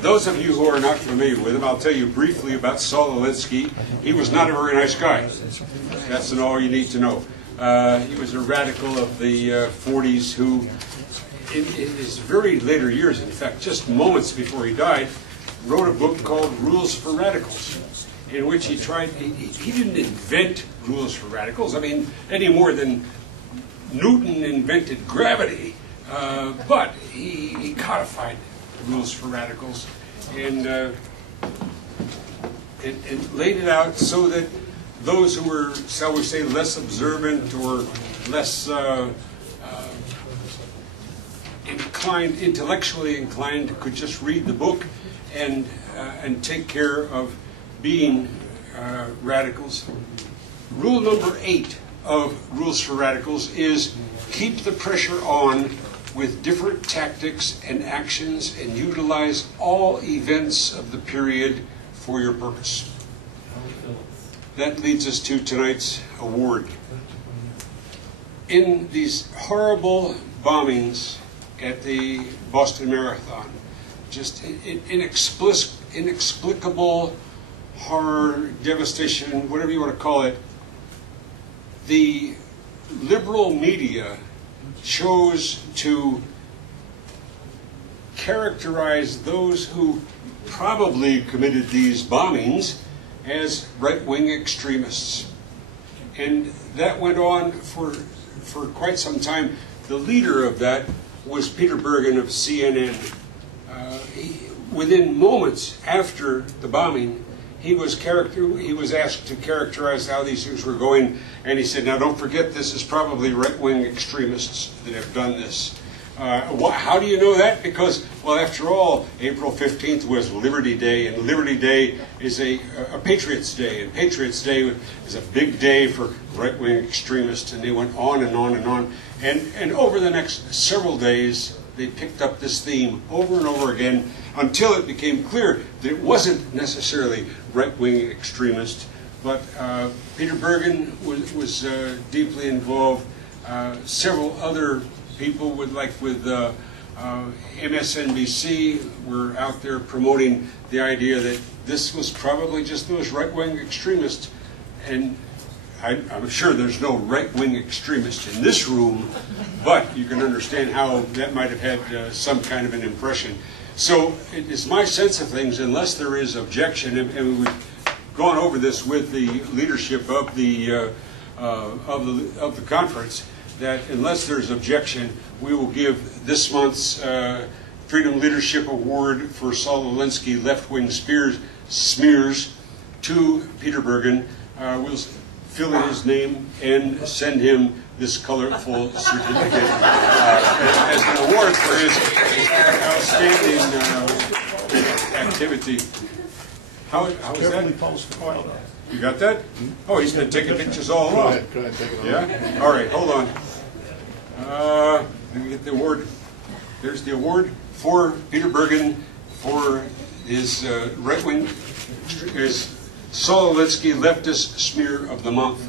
Those of you who are not familiar with him, I'll tell you briefly about Saul Alinsky. He was not a very nice guy. That's all you need to know. He was a radical of the 40s who, in his very later years, in fact, just moments before he died, wrote a book called Rules for Radicals, in which he tried, he didn't invent rules for radicals, I mean, any more than Newton invented gravity, but he codified rules for radicals and laid it out so that those who were, shall we say, less observant or less intellectually inclined could just read the book and take care of being radicals. Rule number 8 of Rules for Radicals is keep the pressure on with different tactics and actions and utilize all events of the period for your purpose. That leads us to tonight's award. In these horrible bombings at the Boston Marathon, just inexplicable horror, devastation, whatever you want to call it, the liberal media chose to characterize those who probably committed these bombings as right-wing extremists. And that went on for quite some time. The leader of that was Peter Bergen of CNN. Within moments after the bombing, he was asked to characterize how these things were going, and he said, now don't forget, this is probably right-wing extremists that have done this. How do you know that? Because, well, after all, April 15th was Liberty Day, and Liberty Day is a Patriots Day, and Patriots Day is a big day for right-wing extremists, and they went on and on and on. And over the next several days, they picked up this theme over and over again until it became clear that it wasn't necessarily right-wing extremists, but Peter Bergen was deeply involved. Several other people with MSNBC were out there promoting the idea that this was probably just those right-wing extremists. And I'm sure there's no right-wing extremist in this room, but you can understand how that might have had some kind of an impression. So it is my sense of things, unless there is objection, and we've gone over this with the leadership of the conference, that unless there's objection, we will give this month's Freedom Leadership Award for Saul Alinsky left-wing smears to Peter Bergen. We'll fill in his name and send him this colorful certificate as an award for his outstanding activity. How is that? You got that? Oh, he's been taking pictures all along. Go ahead, take it on. Yeah? All right, hold on. Let me get the award. There's the award for Peter Bergen for his right-wing, his Saul Alinsky Leftist Smear of the Month.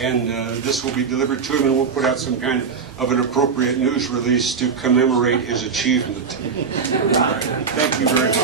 And this will be delivered to him, and we'll put out some kind of an appropriate news release to commemorate his achievement. All right. Thank you very much.